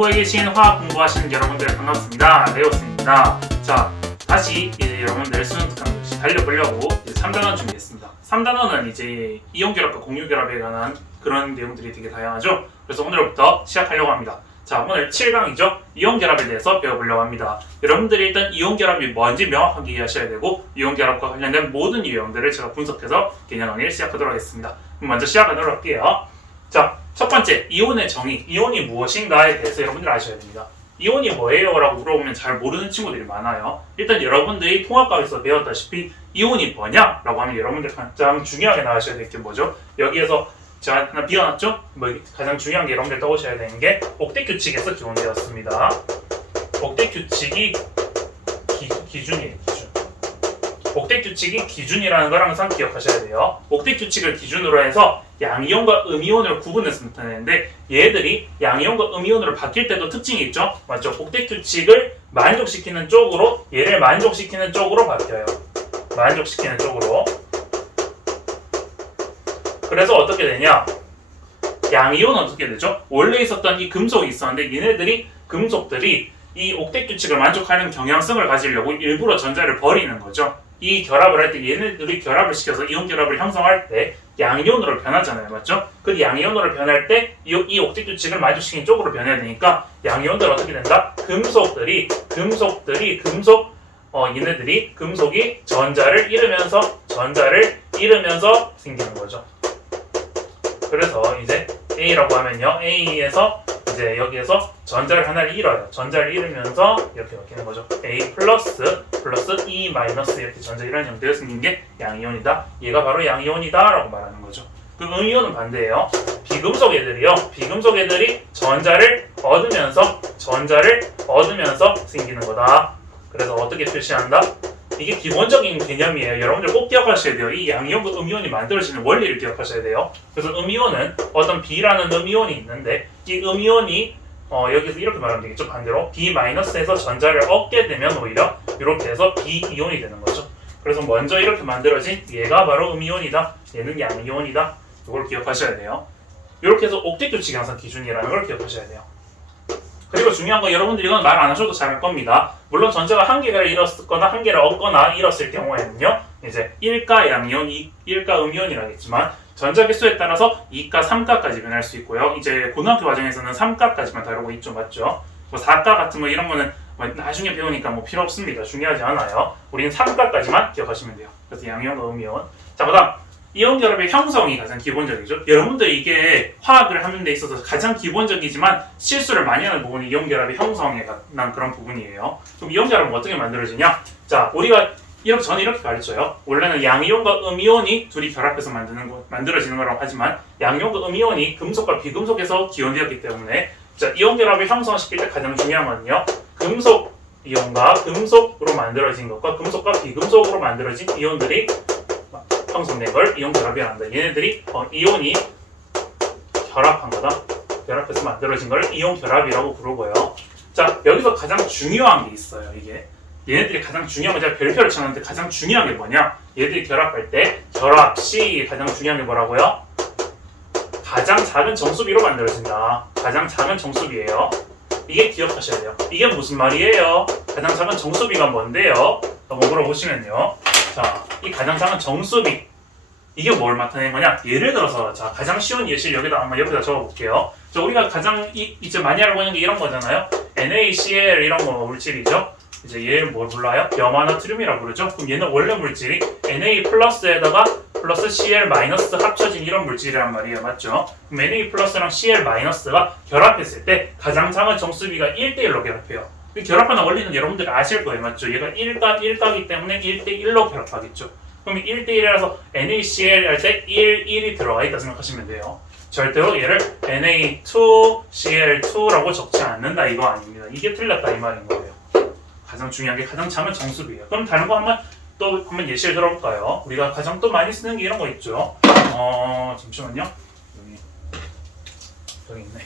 전국에 계신 화학 공부하시는 여러분들 반갑습니다. 레오스입니다. 자, 다시 이제 여러분들 수능 특강 역시 달려보려고 3단원 준비했습니다. 3단원은 이제 이온결합과 공유결합에 관한 그런 내용들이 되게 다양하죠. 그래서 오늘부터 시작하려고 합니다. 자, 오늘 7강이죠. 이온결합에 대해서 배워보려고 합니다. 여러분들이 일단 이온결합이 뭔지 명확하게 이해하셔야 되고 이온결합과 관련된 모든 유형들을 제가 분석해서 개념 강의를 시작하도록 하겠습니다. 그럼 먼저 시작하도록 할게요. 자, 첫 번째, 이온의 정의, 이온이 무엇인가에 대해서 여러분들 아셔야 됩니다. 이온이 뭐예요? 라고 물어보면 잘 모르는 친구들이 많아요. 일단 여러분들이 통합과에서 배웠다시피 이온이 뭐냐? 라고 하면 여러분들 가장 중요하게 나가셔야 될 게 뭐죠? 여기에서 제가 하나 비워놨죠? 가장 중요한 게 여러분들 떠오셔야 되는 게 옥텟 규칙에서 기원되었습니다. 옥텟 규칙이 기준이에요, 기준. 옥텟 규칙이 기준이라는 걸 항상 기억하셔야 돼요. 옥텟 규칙을 기준으로 해서 양이온과 음이온을 구분해서 나타내는데 얘들이 양이온과 음이온으로 바뀔 때도 특징이 있죠? 맞죠? 옥텟 규칙을 만족시키는 쪽으로 얘를 만족시키는 쪽으로 바뀌어요. 만족시키는 쪽으로. 그래서 어떻게 되냐? 양이온은 어떻게 되죠? 원래 있었던 이 금속이 있었는데 얘네들이 금속들이 이 옥텟 규칙을 만족하는 경향성을 가지려고 일부러 전자를 버리는 거죠. 이 결합을 할 때 얘네들이 결합을 시켜서 이온 결합을 형성할 때 양이온으로 변하잖아요. 맞죠? 그 양이온으로 변할 때 이 옥텟 규칙을 만족시키는 쪽으로 변해야 되니까 양이온들은 어떻게 된다? 얘네들이 금속이 전자를 잃으면서 생기는 거죠. 그래서 이제 A라고 하면요. A에서 이제 여기에서 전자를 하나를 잃어요. 전자를 잃으면서 이렇게 바뀌는 거죠. A 플러스 E 마이너스 이렇게 전자 이런 형태로 생긴 게 양이온이다. 얘가 바로 양이온이다 라고 말하는 거죠. 그 음이온은 반대예요. 비금속 애들이 전자를 얻으면서 생기는 거다. 그래서 어떻게 표시한다? 이게 기본적인 개념이에요. 여러분들 꼭 기억하셔야 돼요. 이 양이온과 음이온이 만들어지는 원리를 기억하셔야 돼요. 그래서 음이온은 어떤 B라는 음이온이 있는데 이 음이온이 여기서 이렇게 말하면 되겠죠. 반대로 B-에서 전자를 얻게 되면 오히려 이렇게 해서 B이온이 되는 거죠. 그래서 먼저 이렇게 만들어진 얘가 바로 음이온이다. 얘는 양이온이다. 이걸 기억하셔야 돼요. 이렇게 해서 옥텟 규칙이 항상 기준이라는 걸 기억하셔야 돼요. 그리고 중요한 건 여러분들이 이건 말 안 하셔도 잘 할 겁니다. 물론 전자가 한 개를 잃었거나 한 개를 얻거나 잃었을 경우에는요. 이제 1가 양이온, 1가 음이온이라겠지만 전자 개수에 따라서 2가, 3가까지 변할 수 있고요. 이제 고등학교 과정에서는 3가까지만 다루고 있죠. 맞죠? 뭐 4가 같은 거 이런 거는 나중에 배우니까 뭐 필요 없습니다. 중요하지 않아요. 우리는 3가까지만 기억하시면 돼요. 그래서 양이온과 음이온. 자, 그다음 이온 결합의 형성이 가장 기본적이죠. 여러분들 이게 화학을 하는 데 있어서 가장 기본적이지만 실수를 많이 하는 부분이 이온 결합의 형성에 관한 그런 부분이에요. 그럼 이온 결합은 어떻게 만들어지냐? 자, 우리가 저는 이렇게 가르쳐요. 원래는 양이온과 음이온이 둘이 결합해서 만들어지는 거라고 하지만 양이온과 음이온이 금속과 비금속에서 기원되었기 때문에 자, 이온 결합을 형성시킬 때 가장 중요한 건요. 금속 이온과 금속으로 만들어진 것과 금속과 비금속으로 만들어진 이온들이 형성된 걸 이온 결합이라 한다. 얘네들이 이온이 결합한 거다. 결합해서 만들어진 걸 이온 결합이라고 부르고요. 자, 여기서 가장 중요한 게 있어요. 이게 얘네들이 가장 중요한 거 제가 별표를 쳤는데 가장 중요한 게 뭐냐? 얘들이 결합할 때 결합 시 가장 중요한 게 뭐라고요? 가장 작은 정수비로 만들어진다. 가장 작은 정수비예요. 이게 기억하셔야 돼요. 이게 무슨 말이에요? 가장 작은 정수비가 뭔데요? 라고 물어보시면요. 자, 이 가장 작은 정수비 이게 뭘 나타내는 거냐? 예를 들어서 자, 가장 쉬운 예시를 여기다 적어볼게요. 자, 우리가 가장 이제 많이 알고 있는 게 이런 거잖아요. NaCl 이런 거 물질이죠. 이제 얘를 뭘 불러요? 염화나트륨이라고 부르죠. 그럼 얘는 원래 물질이 Na 플러스에다가 플러스 Cl 마이너스 합쳐진 이런 물질이란 말이에요. 맞죠? 그럼 Na 플러스랑 Cl 마이너스가 결합했을 때 가장 작은 정수비가 1대1로 결합해요. 결합하는 원리는 여러분들이 아실 거예요. 맞죠? 얘가 1가기 때문에 1대1로 결합하겠죠. 그럼 1대1이라서 NaCl 할 때 1이 들어가 있다 생각하시면 돼요. 절대로 얘를 Na2Cl2라고 적지 않는다 이거 아닙니다. 이게 틀렸다 이 말인 거예요. 가장 중요한 게 가장 작은 정수비예요. 그럼 다른 거 한번 예시를 들어볼까요? 우리가 가장 또 많이 쓰는 게 이런 거 있죠. 잠시만요. 여기 있네.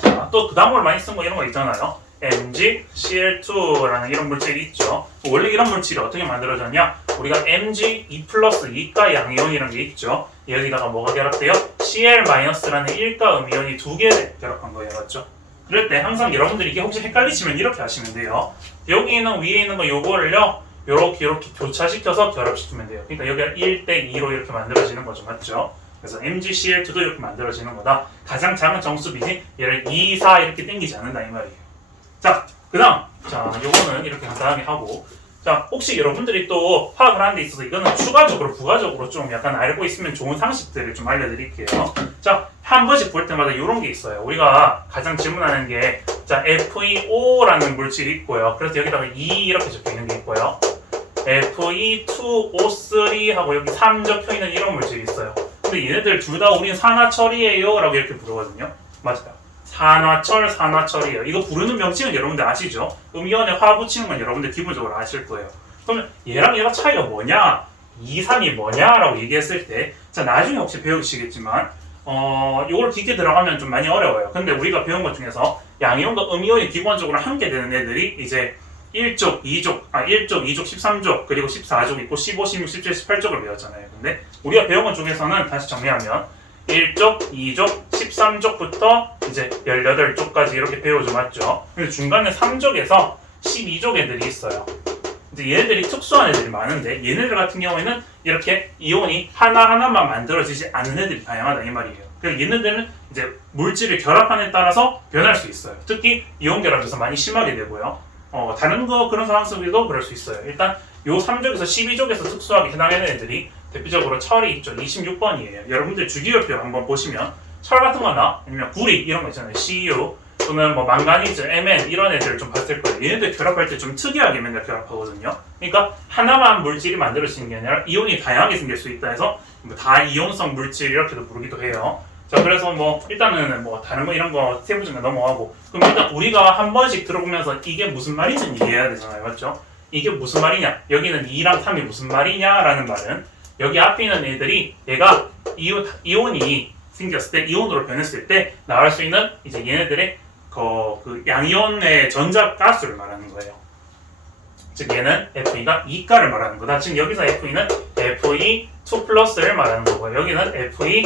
자, 또 그 다음으로 많이 쓴 거 이런 거 있잖아요. MgCl2라는 이런 물질이 있죠. 원래 이런 물질이 어떻게 만들어졌냐? 우리가 Mg 2 플러스 2가 양이온이라는 게 있죠. 여기다가 뭐가 결합돼요? Cl-라는 1가 음이온이 두 개 결합한 거예요. 맞죠? 그럴 때 항상 여러분들이 이게 혹시 헷갈리시면 이렇게 하시면 돼요. 여기 있는 위에 있는 거 요거를요 이렇게 교차시켜서 결합시키면 돼요. 그러니까 여기가 1대 2로 이렇게 만들어지는 거죠. 맞죠? 그래서 MgCl2도 이렇게 만들어지는 거다. 가장 작은 정수비지 얘를 2, 4 이렇게 당기지 않는다 이 말이에요. 자, 그 다음 자 요거는 이렇게 간단하게 하고 자 혹시 여러분들이 또 파악을 하는 데 있어서 이거는 추가적으로 부가적으로 좀 약간 알고 있으면 좋은 상식들을 좀 알려드릴게요. 자, 한 번씩 볼 때마다 이런 게 있어요. 우리가 가장 질문하는 게 자 FeO라는 물질이 있고요. 그래서 여기다가 2 이렇게 적혀 있는 게 있고요. Fe2O3 하고 여기 3 적혀 있는 이런 물질이 있어요. 근데 얘네들 둘 다 우리는 산화철이에요 라고 이렇게 부르거든요. 맞아요. 산화철이에요. 이거 부르는 명칭은 여러분들 아시죠? 음이온에 화 붙이는 건 여러분들 기본적으로 아실 거예요. 그러면 얘랑 얘가 차이가 뭐냐? 2, 3이 뭐냐라고 얘기했을 때 자 나중에 혹시 배우시겠지만 요걸 깊게 들어가면 좀 많이 어려워요. 근데 우리가 배운 것 중에서 양이온과 음이온이 기본적으로 함께 되는 애들이 이제 1족, 2족, 1족, 2족, 13족, 그리고 14족 있고 15, 16, 17, 18족을 배웠잖아요. 근데 우리가 배운 것 중에서는 다시 정리하면 1족, 2족, 13족부터 이제 18족까지 이렇게 배우죠. 맞죠? 근데 중간에 3족에서 12족 애들이 있어요. 이제 얘네들이 특수한 애들이 많은데 얘네들 같은 경우에는 이렇게 이온이 하나하나만 만들어지지 않는 애들이 다양하다 이 말이에요. 그래서 얘네들은 이제 물질을 결합함에 따라서 변할 수 있어요. 특히 이온 결합에서 많이 심하게 되고요. 다른 거 그런 상황 속에도 그럴 수 있어요. 일단 요 3족에서 12족에서 특수하게 해당하는 애들이 대표적으로 철이 있죠. 26번이에요. 여러분들 주기율표 한번 보시면 철 같은 거나 아니면 구리 이런 거 있잖아요. Cu 또는 뭐 망가니즈, Mn 이런 애들을 좀 봤을 거예요. 얘네들 결합할 때 좀 특이하게 맨날 결합하거든요. 그러니까 하나만 물질이 만들어지는 게 아니라 이온이 다양하게 생길 수 있다 해서 뭐 다이온성 물질 이렇게도 부르기도 해요. 자, 그래서 뭐 일단은 뭐 다른 거 이런 거 세부적으로 넘어가고 그럼 일단 우리가 한 번씩 들어보면서 이게 무슨 말인지 이해해야 되잖아요. 맞죠? 이게 무슨 말이냐? 여기는 2랑 3이 무슨 말이냐라는 말은 여기 앞에 있는 애들이 얘가 이온이 생겼을 때 이온으로 변했을 때 나올 수 있는 이제 얘네들의 그 양이온의 전자가스를 말하는 거예요. 즉 얘는 Fe가 2가를 말하는 거다. 지금 여기서 Fe는 Fe2 플러스를 말하는 거고 여기는 Fe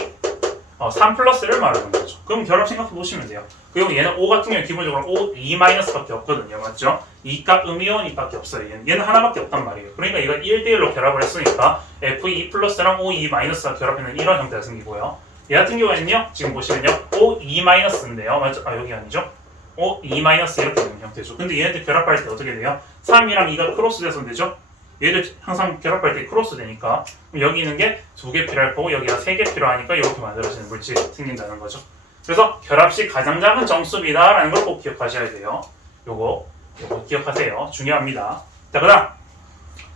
3 플러스를 말하는 거죠. 그럼 결합 생각해 보시면 돼요. 그리고 얘는 O 같은 경우는 기본적으로 O, 2 마이너스밖에 없거든요. 맞죠? 2가 음이온이밖에 없어요. 얘는 하나밖에 없단 말이에요. 그러니까 이거 1대1로 결합을 했으니까 Fe 플러스랑 O, 2 마이너스가 결합하는 이런 형태가 생기고요. 얘 같은 경우에는요. 지금 보시면요. O, 2 마이너스인데요. 맞죠? 여기 아니죠? O, 2 마이너스 이렇게 되는 형태죠. 근데 얘네들 결합할 때 어떻게 돼요? 3이랑 2가 크로스 돼서 되죠? 얘들 항상 결합할 때 크로스 되니까 여기 있는 게 2개 필요할 거고 여기가 3개 필요하니까 이렇게 만들어지는 물질이 생긴다는 거죠. 그래서 결합식 가장 작은 정수비다라는 걸 꼭 기억하셔야 돼요. 요거 기억하세요. 중요합니다. 자, 그다음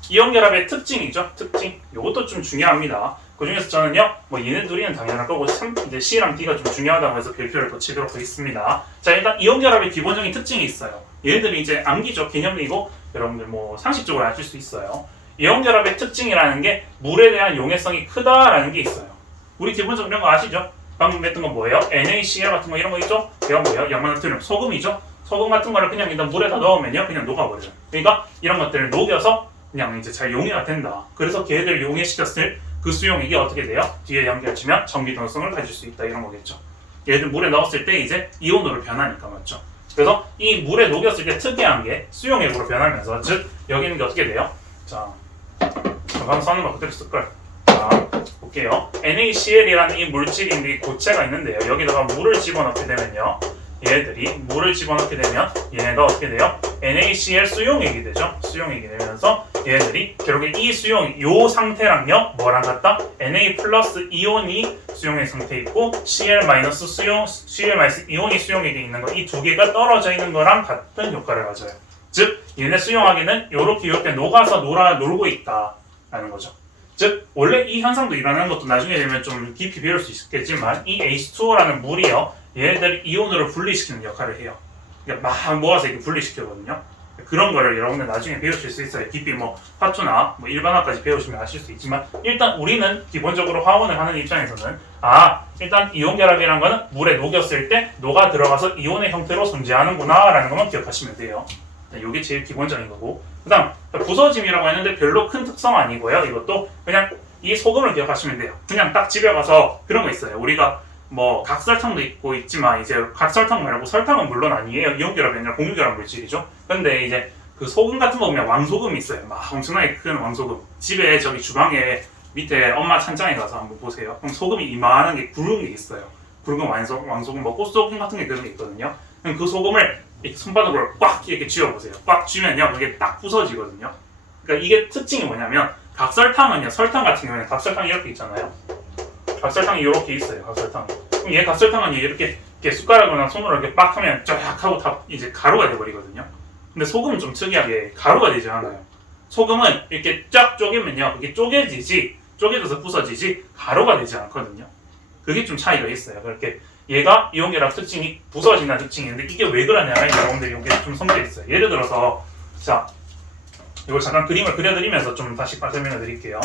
이온 결합의 특징이죠. 특징. 요것도 좀 중요합니다. 그 중에서 저는요, 뭐 얘네 둘이는 당연할 거고 이제 C랑 D가 좀 중요하다고 해서 별표를 붙이도록 하겠습니다. 자, 일단 이온 결합의 기본적인 특징이 있어요. 얘네들이 이제 암기적 개념이고 여러분들 뭐 상식적으로 아실 수 있어요. 이온 결합의 특징이라는 게 물에 대한 용해성이 크다라는 게 있어요. 우리 기본적으로 이런 거 아시죠? 방금 했던 건 뭐예요? NaCl 같은 거 이런 거 있죠? 이건 뭐예요? 양반나트륨, 소금이죠? 소금 같은 거를 그냥 일단 물에다 넣으면요, 그냥 녹아버려요. 그러니까 이런 것들을 녹여서 그냥 이제 잘 용해가 된다. 그래서 걔네들을 용해시켰을 그 수용액이 어떻게 돼요? 뒤에 연결치면 전기동성을 가질 수 있다 이런 거겠죠. 얘들 물에 넣었을 때 이제 이온으로 변하니까 맞죠. 그래서 이 물에 녹였을 때 특이한 게 수용액으로 변하면서 즉 여기 있는 게 어떻게 돼요? 자, 방금 써는 거 그대로 쓸걸. 자, 볼게요. NaCl이라는 이 물질인데 이 고체가 있는데요. 여기다가 물을 집어넣게 되면요. 얘들이 물을 집어넣게 되면 얘네가 어떻게 돼요? NaCl 수용액이 되죠. 수용액이 되면서 얘네들이 결국에 이 수용, 요 상태랑요 뭐랑 같다? Na 플러스 이온이 수용액 상태 있고 Cl 마이너스 Cl 마이너스 이온이 수용액에 있는 거 이 두 개가 떨어져 있는 거랑 같은 효과를 가져요. 즉 얘네 수용하기는 요렇게 녹아서 놀고 있다라는 거죠. 즉 원래 이 현상도 일어나는 것도 나중에 되면 좀 깊이 배울 수 있겠지만 이 H2O라는 물이요 얘네들 이온으로 분리시키는 역할을 해요. 그러니까 막 모아서 이렇게 분리시키거든요. 그런 거를 여러분들 나중에 배우실 수 있어요. 깊이 뭐 화투나 뭐 일반화까지 배우시면 아실 수 있지만 일단 우리는 기본적으로 화원을 하는 입장에서는 일단 이온 결합이라는 거는 물에 녹였을 때 녹아 들어가서 이온의 형태로 존재하는구나 라는 것만 기억하시면 돼요. 이게 제일 기본적인 거고 그 다음 부서짐이라고 했는데 별로 큰 특성 아니고요. 이것도 그냥 이 소금을 기억하시면 돼요. 그냥 딱 집에 가서 그런 거 있어요. 우리가 뭐 각설탕도 있고 있지만 이제 각설탕 말고 설탕은 물론 아니에요. 이온결합이 아니라 공유결합 물질이죠. 근데 이제 그 소금 같은 거 보면 왕소금이 있어요. 막 엄청나게 큰 왕소금. 집에 저기 주방에 밑에 엄마 찬장에 가서 한번 보세요. 그럼 소금이 이만한 게 굵은 게 있어요. 굵은 왕소금, 뭐 꽃소금 같은 게 그런 게 있거든요. 그럼 그 소금을 이렇게 손바닥으로 꽉 이렇게 쥐어보세요. 꽉 쥐면요, 그게 딱 부서지거든요. 그러니까 이게 특징이 뭐냐면 각설탕은요, 설탕 같은 경우에는 각설탕이 이렇게 있잖아요. 각설탕이 이렇게 있어요. 각설탕. 그럼 얘 각설탕은 이렇게 숟가락으로나 손으로 이렇게 빡 하면 쫙 하고 다 이제 가루가 돼버리거든요. 근데 소금은 좀 특이하게 가루가 되지 않아요. 소금은 이렇게 쫙 쪼개면요, 그게 쪼개져서 부서지지 가루가 되지 않거든요. 그게 좀 차이가 있어요. 그렇게 얘가 이온결합 특징이 부서진다는 특징이 있는데 이게 왜 그러냐면 여러분들이 이게 좀 섬져 있어요. 예를 들어서 자, 이걸 잠깐 그림을 그려드리면서 좀 다시 설명해 드릴게요.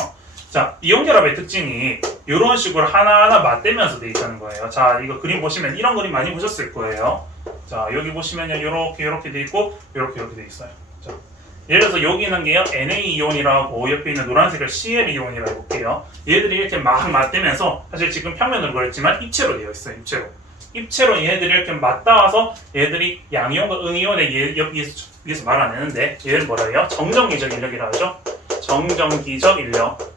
자, 이온결합의 특징이 이런 식으로 하나하나 맞대면서 돼 있다는 거예요. 자, 이거 그림 보시면 이런 그림 많이 보셨을 거예요. 자, 여기 보시면요, 이렇게 돼 있고 이렇게 돼 있어요. 자, 예를 들어서 여기 있는 게요, Na-이온이라고 옆에 있는 노란색을 Cl-이온이라고 해볼게요. 얘들이 이렇게 막 맞대면서 사실 지금 평면으로 그렸지만 입체로 되어 있어요. 입체로 얘들이 이렇게 맞닿아서 얘들이 양이온과 음이온의 여기에서 말아내는데 얘를 뭐라 해요? 정정기적 인력이라 하죠. 정정기적 인력.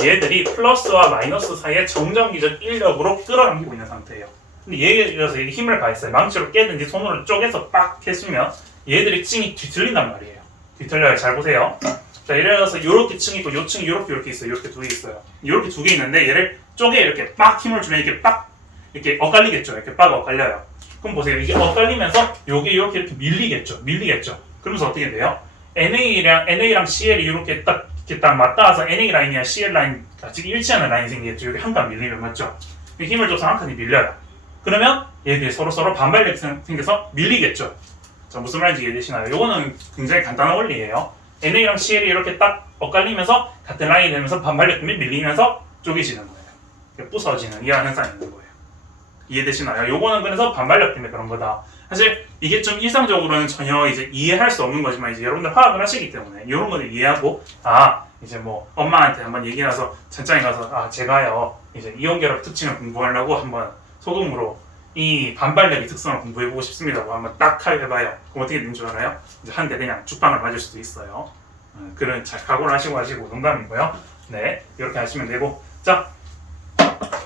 얘들이 플러스와 마이너스 사이에 정정기적 인력으로 끌어당기고 있는 상태예요. 근데 얘에 들어서 힘을 가했어요. 망치로 깨든지 손으로 쪼개서 빡 했으면 얘들이 층이 뒤틀린단 말이에요. 뒤틀려요. 잘 보세요. 자, 예를 들어서 요렇게 층이 있고 요 층이 요렇게 있어요. 이렇게 두 개 있어요. 요렇게 두 개 있는데 얘를 쪼개 이렇게 빡 힘을 주면 이렇게 빡 이렇게 엇갈리겠죠. 이렇게 빡 엇갈려요. 그럼 보세요. 이게 엇갈리면서 요게 이렇게 밀리겠죠. 그러면서 어떻게 돼요? NA랑 CL이 이렇게 딱 맞닿아서 NA 라인이랑 CL 라인 지금 일치하는 라인이 생기겠죠. 여기 한 칸 밀리면 맞죠? 힘을 줘서 한 칸이 밀려요. 그러면 얘들이 서로 반발력이 생겨서 밀리겠죠. 자, 무슨 말인지 이해되시나요? 요거는 굉장히 간단한 원리예요. NA랑 CL이 이렇게 딱 엇갈리면서 같은 라인이 되면서 반발력 때문에 밀리면서 쪼개지는 거예요. 부서지는 이런 현상이 있는 거예요. 이해되시나요? 요거는 그래서 반발력 때문에 그런 거다. 사실 이게 좀 일상적으로는 전혀 이제 이해할 수 없는 거지만 이제 여러분들 화학을 하시기 때문에 이런 거를 이해하고 이제 뭐 엄마한테 한번 얘기해서 전장에 가서 제가요 이제 이온결합 특징을 공부하려고 한번 소금으로 이 반발력의 특성을 공부해보고 싶습니다고 한번 딱 해봐요. 그럼 어떻게 되는 줄 알아요? 이제 한 대 그냥 죽방을 맞을 수도 있어요. 그런 잘 각오를 하시고 농담이고요. 네, 이렇게 하시면 되고. 자,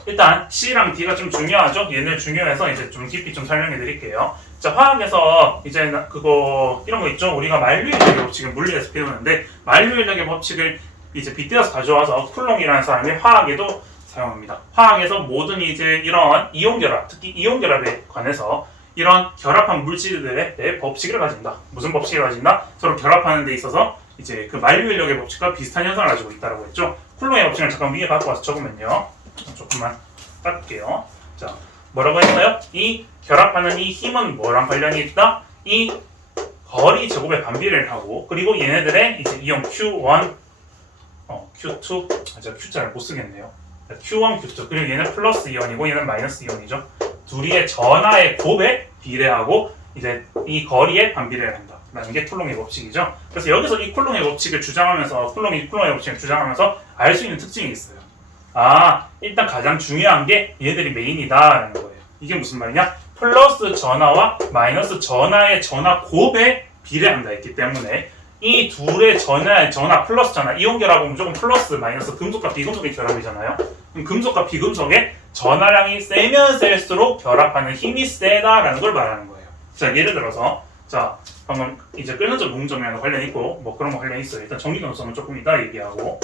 일단 C랑 D가 좀 중요하죠. 얘는 중요해서 이제 좀 깊이 좀 설명해 드릴게요. 자, 화학에서 이제 그거 이런 거 있죠. 우리가 만류인력의 법칙을 물리에서 배우는데 만류인력의 법칙을 이제 빗대어서 가져와서 쿨롱이라는 사람이 화학에도 사용합니다. 화학에서 모든 이제 이런 이온결합, 특히 이온결합에 관해서 이런 결합한 물질들의 법칙을 가진다. 무슨 법칙을 가진다? 서로 결합하는 데 있어서 이제 그 만류인력의 법칙과 비슷한 현상을 가지고 있다고 했죠. 쿨롱의 법칙을 잠깐 위에 갖고 와서 적으면요. 조금만 닦을게요. 자, 뭐라고 했어요? 이 결합하는 이 힘은 뭐랑 관련이 있다? 이 거리 제곱의 반비례를 하고 그리고 얘네들의 이제 이온 Q1, Q2, 제가 Q자를 못 쓰겠네요. Q1, Q2 그리고 얘는 플러스 이온이고 얘는 마이너스 이온이죠. 둘이의 전하의 곱에 비례하고 이제 이 거리에 반비례를 한다. 라는 게 쿨롱의 법칙이죠. 그래서 여기서 이 쿨롱의 법칙을 주장하면서 쿨롱의 법칙을 주장하면서 알 수 있는 특징이 있어요. 일단 가장 중요한 게 얘들이 메인이다라는 거예요. 이게 무슨 말이냐? 플러스 전하와 마이너스 전하의 전하 곱에 비례한다 했기 때문에 이 둘의 전하 플러스 전하 이온결합은 무조건 플러스 마이너스 금속과 비금속의 결합이잖아요. 그럼 금속과 비금속의 전하량이 세면 셀수록 결합하는 힘이 세다라는 걸 말하는 거예요. 자, 예를 들어서 자, 방금 이제 끓는 점 농점이랑 관련 있고 뭐 그런 거 관련 있어요. 일단 전기동성은 조금 이따 얘기하고.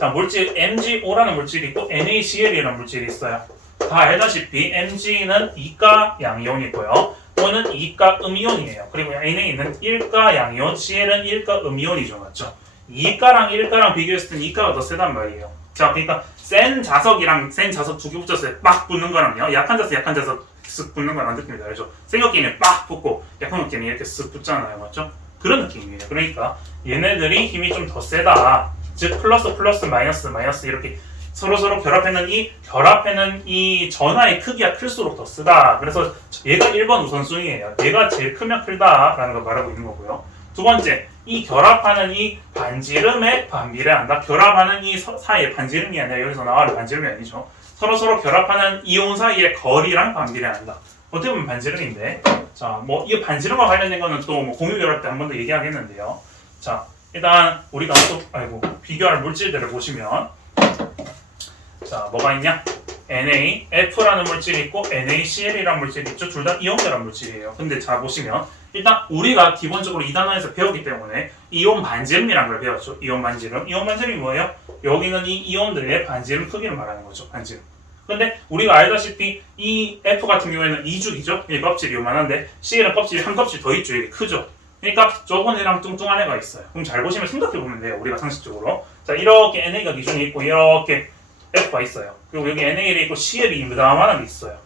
자, 물질 MgO라는 물질이 있고 NaCl이라는 물질이 있어요. 다 알다시피 Mg는 이가 양이온이고요. O는 이가 음이온이에요. 그리고 NA는 1가 양이온, Cl은 1가 음이온이죠. 맞죠? 2가랑 1가랑 비교했을 때는 2가가 더 세단 말이에요. 자, 그러니까 센 자석이랑 센 자석 두 개 붙였을 때 빡 붙는 거랑요. 약한 자석 쓱 붙는 거랑 느낌이 다르죠. 센 어깨는 빡 붙고 약한 어깨는 이렇게 쓱 붙잖아요. 맞죠? 그런 느낌이에요. 그러니까 얘네들이 힘이 좀 더 세다. 즉 플러스 마이너스 이렇게 서로 결합해는 이 전하의 크기가 클수록 더 쓰다. 그래서 얘가 1번 우선순위예요. 얘가 제일 크면 크다라는 걸 말하고 있는 거고요. 두 번째, 이 결합하는 이 반지름에 반비례한다. 결합하는 이 사이의 반지름이 아니라 여기서 나와는 반지름이 아니죠. 서로 결합하는 이온 사이의 거리랑 반비례한다. 어떻게 보면 반지름인데, 자, 뭐 이 반지름과 관련된 거는 또 뭐 공유 결합 때 한 번 더 얘기하겠는데요. 자, 일단 우리가 또 비교할 물질들을 보시면, 자, 뭐가 있냐? NaF라는 물질이 있고 NaCl이라는 물질이 있죠. 둘 다 이온 결합 물질이에요. 근데 자 보시면 일단 우리가 기본적으로 이 단원에서 배웠기 때문에 이온 반지름이라는 걸 배웠죠. 이온 반지름. 이온 반지름이 뭐예요? 여기는 이 이온들의 반지름 크기를 말하는 거죠. 반지름. 근데 우리가 알다시피 이 F 같은 경우에는 2죽이죠. 이 껍질이 요만한데 C는 껍질이 한 껍질 더 있죠. 이게 크죠. 그러니까 저건 애랑 뚱뚱한 애가 있어요. 그럼 잘 보시면 생각해보면 돼요. 우리가 상식적으로. 자, 이렇게 NA가 기준이 있고 이렇게 F가 있어요. 그리고 여기 NAL이 있고 CL이 무다만한 게 있어요.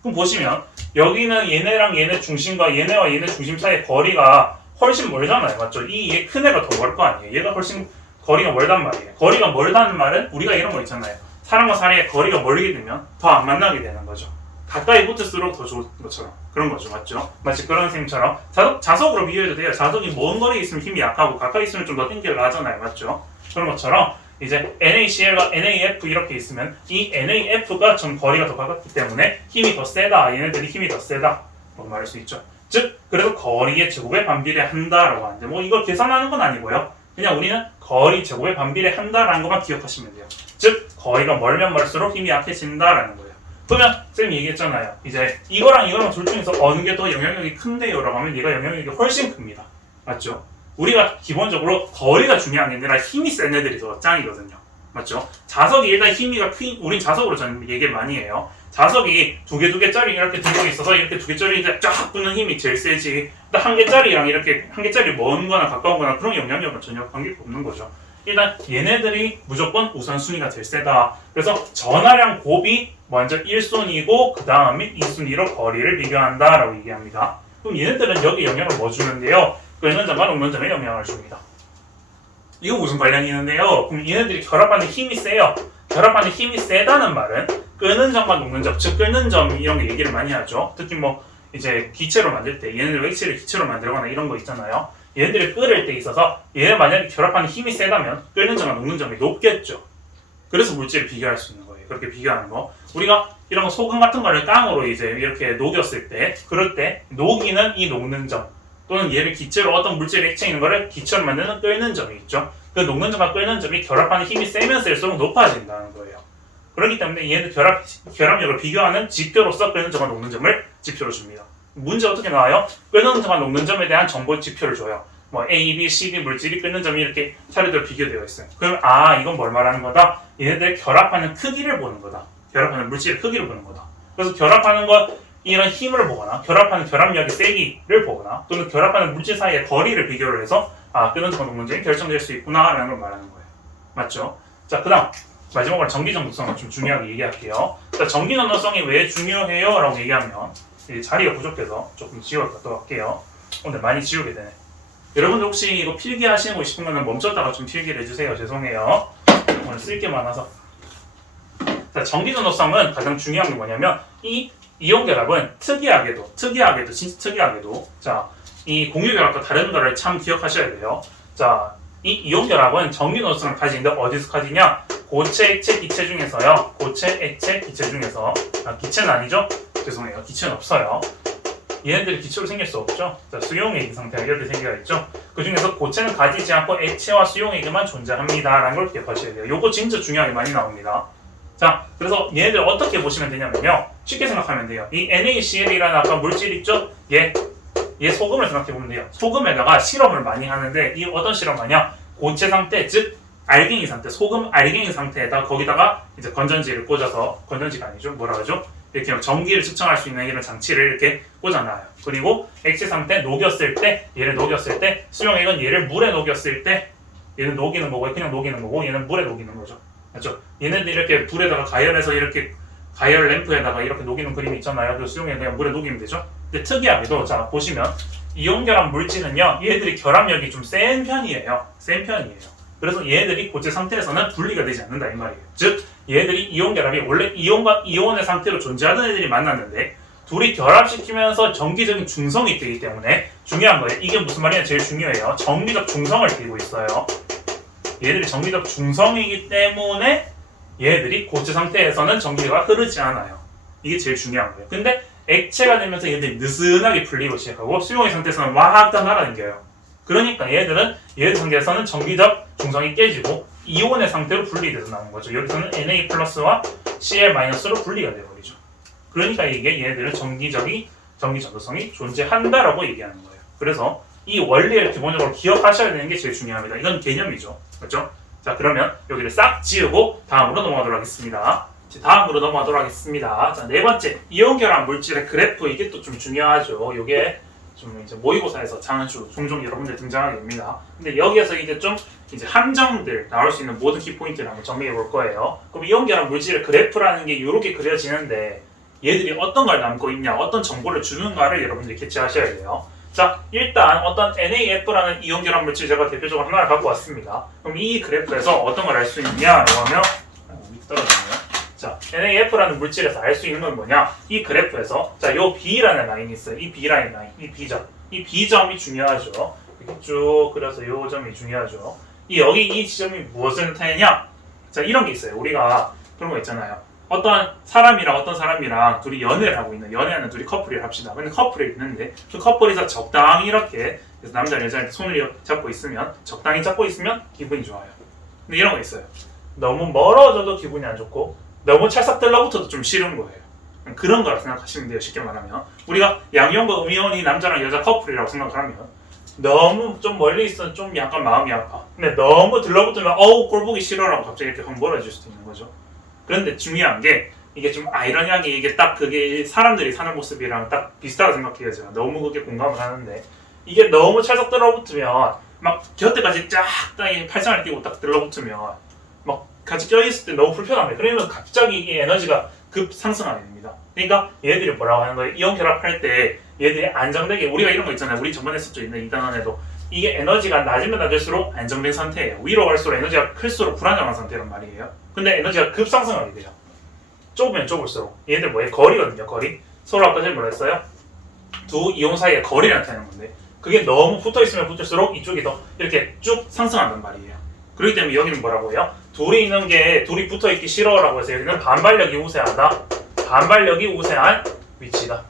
그럼 보시면 여기는 얘네랑 얘네 중심과 얘네와 얘네 중심 사이의 거리가 훨씬 멀잖아요. 맞죠? 얘 큰 애가 더 멀 거 아니에요. 얘가 훨씬 거리가 멀단 말이에요. 거리가 멀다는 말은 우리가 이런 거 있잖아요. 사람과 사람의 거리가 멀게 되면 더 안 만나게 되는 거죠. 가까이 붙을수록 더 좋은 것처럼 그런 거죠. 맞죠? 마치 그런 셈처럼 자석으로 비교해도 돼요. 자석이 먼 거리에 있으면 힘이 약하고 가까이 있으면 좀 더 땡기려 하잖아요. 맞죠? 그런 것처럼 이제 NaCl과 NaF 이렇게 있으면 이 NaF가 좀 거리가 더 가깝기 때문에 힘이 더 세다. 얘네들이 힘이 더 세다. 라고 말할 수 있죠. 즉 그래서 거리의 제곱에 반비례한다라고 하는데 뭐 이걸 계산하는 건 아니고요. 그냥 우리는 거리 제곱에 반비례한다라는 것만 기억하시면 돼요. 즉 거리가 멀면 멀수록 힘이 약해진다라는 거예요. 그러면 쌤이 얘기했잖아요. 이제 이거랑 둘 중에서 어느 게 더 영향력이 큰데요? 라고 하면 얘가 영향력이 훨씬 큽니다. 맞죠? 우리가 기본적으로 거리가 중요한 게 아니라 힘이 센 애들이 더 짱이거든요. 맞죠? 자석이 일단 힘이가 우린 자석으로 저는 얘기를 많이 해요. 자석이 두 개짜리 이렇게 들고 있어서 이렇게 두 개짜리 쫙 붙는 힘이 제일 세지. 한 개짜리랑 이렇게 한 개짜리 먼 거나 가까운 거나 그런 영향력은 전혀 관계가 없는 거죠. 일단 얘네들이 무조건 우선순위가 제일 세다. 그래서 전하량 곱이 먼저 1순위고 그 다음에 2순위로 거리를 비교한다라고 얘기합니다. 그럼 얘네들은 여기 영향을 뭐 주는데요? 끄는 점과 녹는 점에 영향을 줍니다. 이거 무슨 관련이 있는데요? 그럼 얘네들이 결합하는 힘이 세요. 결합하는 힘이 세다는 말은 끄는 점과 녹는 점, 즉 끄는 점 이런 거 얘기를 많이 하죠. 특히 뭐 이제 기체로 만들 때 얘네들 웨이치를 기체로 만들거나 이런 거 있잖아요. 얘네들이 끓일 때 있어서 얘네 만약에 결합하는 힘이 세다면 끄는 점과 녹는 점이 높겠죠. 그래서 물질을 비교할 수 있는 거예요. 그렇게 비교하는 거. 우리가 이런 거 소금 같은 거를 깡으로 이제 이렇게 녹였을 때 그럴 때 녹이는 이 녹는 점 또는 얘를 기체로 어떤 물질을 액체인 거를 기체로 만드는 끓는 점이 있죠. 그 녹는 점과 끓는 점이 결합하는 힘이 세면 셀수록 높아진다는 거예요. 그렇기 때문에 얘는 결합력을 비교하는 지표로서 끓는 점과 녹는 점을 지표로 줍니다. 문제 어떻게 나와요? 끓는 점과 녹는 점에 대한 정보 지표를 줘요. 뭐 A, B, C, D 물질이 끓는 점이 이렇게 차례대로 비교되어 있어요. 그럼 이건 뭘 말하는 거다? 얘네들 결합하는 크기를 보는 거다. 결합하는 물질의 크기를 보는 거다. 그래서 결합하는 거 이런 힘을 보거나 결합하는 결합력의 세기를 보거나 또는 결합하는 물질 사이의 거리를 비교를 해서 끄는 점과 녹는 점이 결정될 수 있구나 라는 걸 말하는 거예요. 맞죠? 자, 그 다음 마지막으로 전기전도성을 좀 중요하게 얘기할게요. 자, 전기전도성이 왜 중요해요? 라고 얘기하면 자리가 부족해서 조금 지워 갔다 갈게요. 오늘 많이 지우게 되네. 여러분들 혹시 이거 필기하시고 싶은 거는 멈췄다가 좀 필기를 해주세요. 죄송해요. 오늘 쓸 게 많아서. 자, 전기전도성은 가장 중요한 게 뭐냐면 이 이온 결합은 특이하게도 진짜 특이하게도 자, 이 공유 결합과 다른 거를 참 기억하셔야 돼요. 자, 이 이온 결합은 전기전도성을 가지는데 어디서 가지냐? 고체, 액체, 기체 중에서요. 고체, 액체, 기체 중에서 기체는 아니죠? 죄송해요. 기체는 없어요. 얘네들이 기체로 생길 수 없죠. 자, 수용액 상태가 이렇게 생겨가 있죠. 그 중에서 고체는 가지지 않고 액체와 수용액만 존재합니다. 라는 걸 기억하셔야 돼요. 요거 진짜 중요하게 많이 나옵니다. 자, 그래서 얘네들 어떻게 보시면 되냐면요. 쉽게 생각하면 돼요. 이 NaCl이라는 아까 물질 있죠? 얘 소금을 생각해보면 돼요. 소금에다가 실험을 많이 하는데 이 어떤 실험 하냐? 고체 상태, 즉 알갱이 상태, 소금 알갱이 상태에다 거기다가 이제 건전지를 꽂아서 건전지가 아니죠? 뭐라 하죠? 이렇게 전기를 측정할 수 있는 이런 장치를 이렇게 꽂아놔요. 그리고 액체 상태 녹였을 때 얘를 녹였을 때 수용액은 얘를 물에 녹였을 때 얘는 녹이는 거고 그냥 녹이는 거고 얘는 물에 녹이는 거죠. 맞죠? 얘네들 이렇게 불에다가 가열해서 이렇게 가열 램프에다가 이렇게 녹이는 그림이 있잖아요. 그 수용액 그냥 물에 녹이면 되죠. 근데 특이하게도 자 보시면 이온 결합 물질은요 얘네들이 결합력이 좀 센 편이에요. 센 편이에요. 그래서 얘네들이 고체 상태에서는 분리가 되지 않는다 이 말이에요. 즉 얘네들이 이온 결합이 원래 이온과 이온의 상태로 존재하던 애들이 만났는데 둘이 결합시키면서 전기적인 중성이 되기 때문에 중요한 거예요. 이게 무슨 말이냐 제일 중요해요. 정리적 중성을 띠고 있어요. 얘들이 정리적 중성이기 때문에 얘들이 고체 상태에서는 전기가 흐르지 않아요. 이게 제일 중요한 거예요. 근데 액체가 되면서 얘들이 느슨하게 풀리고 시작하고 수용의 상태에서는 막 다 날아다녀요. 그러니까 얘들 상태에서는 전기적 중성이 깨지고 이온의 상태로 분리돼서 나오는 거죠. 여기서는 Na 플러스와 Cl 마이너스로 분리가 되어버리죠. 그러니까 이게 얘들은 전기 전도성이 존재한다라고 얘기하는 거예요. 그래서 이 원리를 기본적으로 기억하셔야 되는 게 제일 중요합니다. 이건 개념이죠. 그렇죠? 자, 그러면 여기를 싹 지우고 다음으로 넘어가도록 하겠습니다. 자, 네 번째, 이온 결합 물질의 그래프. 이게 또 좀 중요하죠. 이게 좀 이제 모의고사에서 종종 여러분들 등장하게 됩니다. 근데 여기에서 이제 좀 이제 함정들 나올 수 있는 모든 키포인트를 한번 정리해 볼 거예요. 그럼 이온 결합 물질의 그래프라는 게 이렇게 그려지는데 얘들이 어떤 걸 남고 있냐, 어떤 정보를 주는가를 여러분들이 캐치하셔야 돼요. 자, 일단 어떤 NaF라는 이온 결합 물질 제가 대표적으로 하나를 갖고 왔습니다. 그럼 이 그래프에서 어떤 걸 알 수 있냐라고 하면 밑에 떨어졌네요. 자, NaF라는 물질에서 알 수 있는 건 뭐냐? 이 그래프에서 자, 요 B라는 라인이 있어요. 이 B라인 라인, 이 B점. 이 B점이 중요하죠. 이렇게 쭉 그려서 요 점이 중요하죠. 여기 이 지점이 무엇을 나타내냐? 자, 이런 게 있어요. 우리가 그런 거 있잖아요. 어떤 사람이랑 둘이 연애를 하고 있는, 연애하는 둘이 커플이라 합시다. 근데 커플이 있는데 그 커플에서 적당히 이렇게 그래서 남자 여자한테 손을 잡고 있으면, 적당히 잡고 있으면 기분이 좋아요. 근데 이런 거 있어요. 너무 멀어져도 기분이 안 좋고 너무 찰싹 들러붙어도 좀 싫은 거예요. 그런 거라고 생각하시면 돼요. 쉽게 말하면 우리가 양이온과 음이온이 남자랑 여자 커플이라고 생각하면 너무 좀 멀리 있으면 좀 약간 마음이 아파. 근데 너무 들러붙으면 어우 꼴 보기 싫어라고 갑자기 이렇게 확 멀어질 수도 있는 거죠. 그런데 중요한 게 이게 좀 아이러니하게 이게 딱 그게 사람들이 사는 모습이랑 딱 비슷하다고 생각해요. 제가 너무 그게 공감을 하는데 이게 너무 찰싹 들러붙으면 막 곁에까지 쫙 팔짱을 끼고 딱 들러붙으면 막 같이 껴있을 때 너무 불편합니다. 그러면 갑자기 이 에너지가 급 상승하게 됩니다. 그러니까 얘들이 뭐라고 하는 거예요? 이온 결합할 때 얘들이 안정되게, 우리가 이런 거 있잖아요. 우리 저번에 했었죠. 있는 2단원에도 이게 에너지가 낮으면 낮을수록 안정된 상태예요. 위로 갈수록 에너지가 클수록 불안정한 상태란 말이에요. 근데 에너지가 급상승하게 돼요. 좁으면 좁을수록. 얘들 뭐예요? 거리거든요. 거리. 서로 아까 전에 뭐라 했어요? 두 이온 사이의 거리를 나타내는 건데 그게 너무 붙어있으면 붙을수록 이쪽이 더 이렇게 쭉 상승한단 말이에요. 그렇기 때문에 여기는 뭐라고 해요? 둘이 붙어있기 싫어라고 해서 여기는 반발력이 우세하다. 반발력이 우세한 위치다.